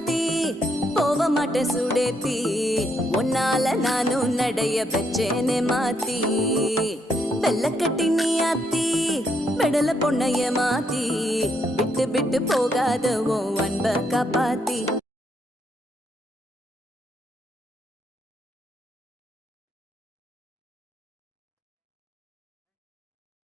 சாத்தி போக மாட்டேன் சுடேத்தி உன்னால நானும் நடைய பெச்சேனே மாத்தி வெள்ளக்கட்டி நீ ஆத்தி பெடல பொண்ணைய மாத்தி விட்டு விட்டு போகாத உன் அன்ப காப்பாத்தி